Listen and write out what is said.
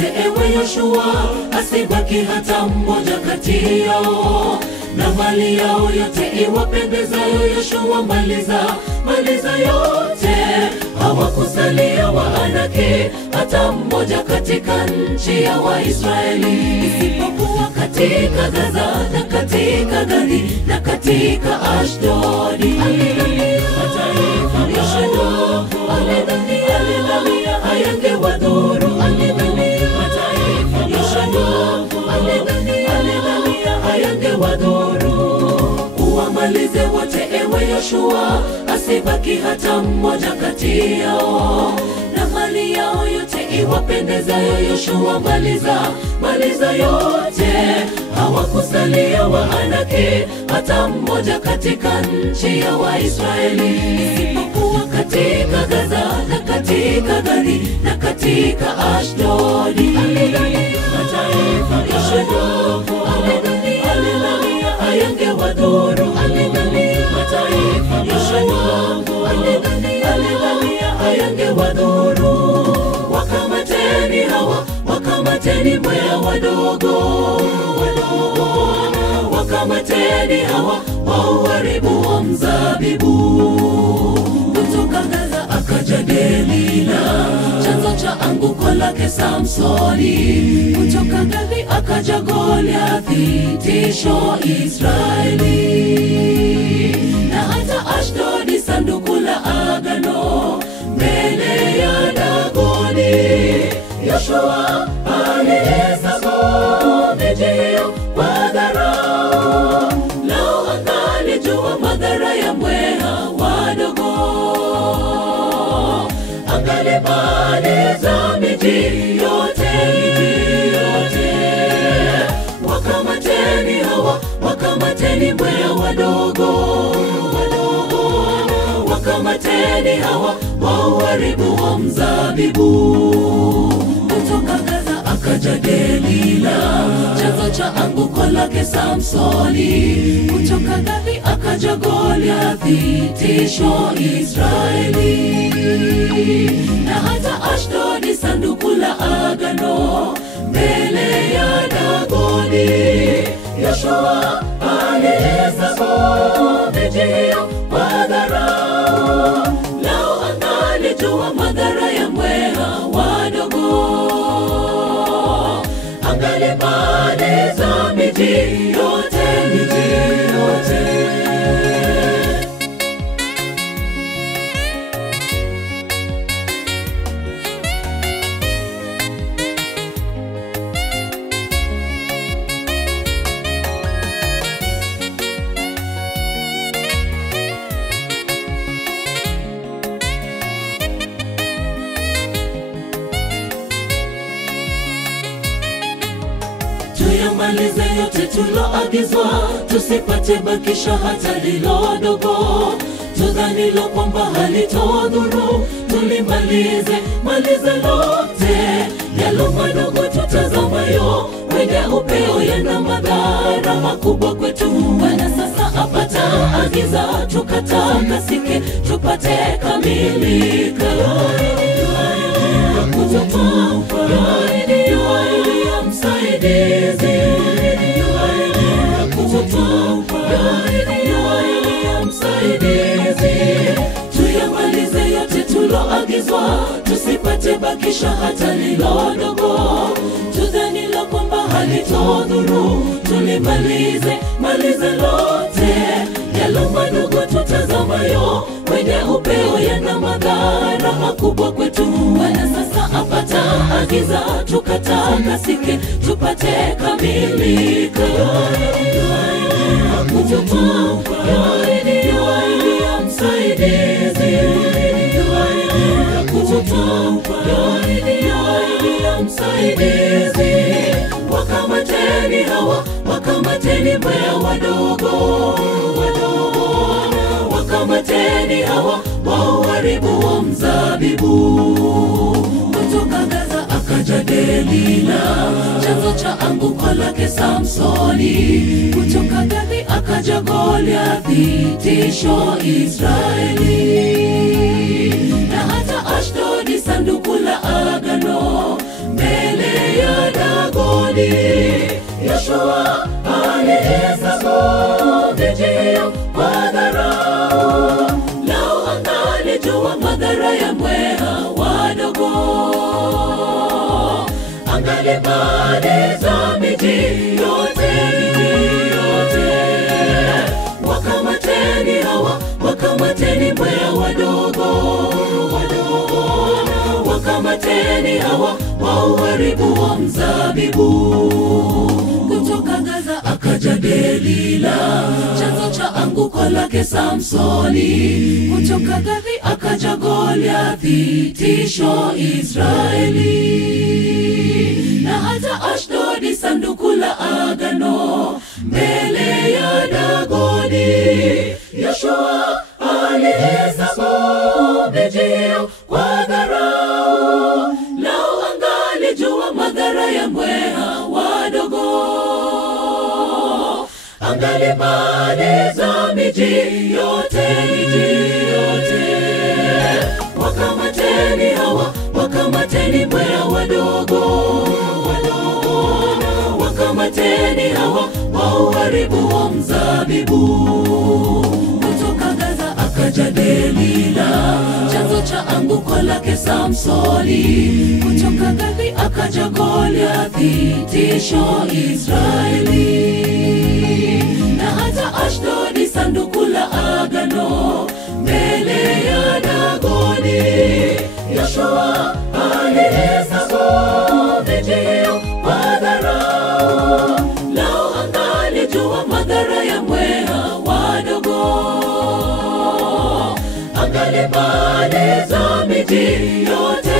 wote ewe Yoshua, asibaki hata mmoja kati yao, na mali yao yote iwapendezayo Yoshua maliza yote. Hawakusalia Waanaki hata mmoja katika nchi ya Waisraeli, isipokuwa katika Gaza na katika Gadi na katika Ashdodi. Mataifa Yoshua alidhania hayangewadhuru, mataifa Yoshua alidhania hayangewadhuru. Uwamalize wote ewe Yoshua, asibaki hata mmoja kati yao, na mali yao yote iwapendezayo Yoshua maliza yote. Hawakusalia Waanaki hata mmoja katika nchi ya Waisraeli, isipokuwa katika Gaza na katika Gadi na katika Ashdodi. Mataifa Yoshua alidhania hayangewadhuru, mataifa Yoshua alidhania hayangewadhuru. Wakamateni hawa, wakamateni mbweha wadogo, wakamateni hawa wauharibu wa mzabibu. Kutoka Gaza akaja Delila, chanzo cha anguko lake Samsoni. Kutoka Gathi akaja Goliathi, tisho Israeli. Na hata Ashdodi, sanduku la agano mbele ya Dagoni. Yoshua alihesabu miji hiyo kwa dharau, lao angalijua madhara ya mbweha wadogo, angalibaliza miji yote. Wakamateni hawa, wakamateni mbweha wadogo, wakamateni hawa wauharibu wa mzabibu. Kutoka Gaza akaja Delila, chanzo cha anguko lake Samsoni. Kutoka Gathi akaja Goliathi, tisho Israeli. Na hata Ashdodi, sanduku la agano mbele ya Dagoni. Yoshua alihesabu miji hiyo kwa dharau, lao angalijua madhara ya mbweha wadogo, angalibaliza miji yote. Tuyamalize yote tuloagizwa, tusipate bakisha hata lilo dogo. Tudhanilo kwamba halitodhuru, tulimalize lote. Yalo madogo tutazamayo, wenye upeo yana madhara makubwa kwetu. Bwana sasa apata agiza, tukatakasike tupate kamilika. Tuyamalize yote tuloagizwa, tusipate bakisha hata lilo dogo. Tudhanilo kwamba halitodhuru, tulimalize lote. Yalo madogo tutazamayo, wenye upeo yana madhara makubwa kwetu. Bwana sasa apata agiza, tukatakasike tupate kamilika. Wakamateni hawa, wakamateni mbweha wadogo, wakamateni hawa wauharibu wa mzabibu. Kutoka Gaza akaja Delila, chanzo cha anguko lake Samsoni. Kutoka Gathi akaja Goliathi, tisho Israeli. Na hata Ashdodi, sanduku la agano mbele Dagoni. Yoshua alihesabu miji kwa dharau, lau angalijua madhara ya mbweha wadogo, angalibadilisha miji yote. Wakamateni hawa, wakamateni mbweha wadogo, wakamateni hawa wauharibu wa mzabibu. Kutoka Gaza akaja Delila, chanzo cha anguko lake Samsoni. Kutoka Gathi akaja Goliathi, tisho Israeli. Na hata Ashdodi, sanduku la agano mbele ya Dagoni. Yoshua alihesabu miji kwa dharau, lau angalijua madhara ya mbweha wadogo, angalibadilisha miji yote. Wakamateni hawa, wakamateni mbweha wadogo, wakamateni hawa wauharibu wa mzabibu. Kutoka Gaza akaja Delila, chanzo cha anguko lake Samsoni. Kutoka Gathi akaja Goliathi, tisho Israeli. Na hata Ashdodi, sanduku la agano mbele ya Dagoni. Yoshua alihesabu miji kwa dharau, lau angalijua madhara ya mbweha wadogo, angalibadilisha miji yote.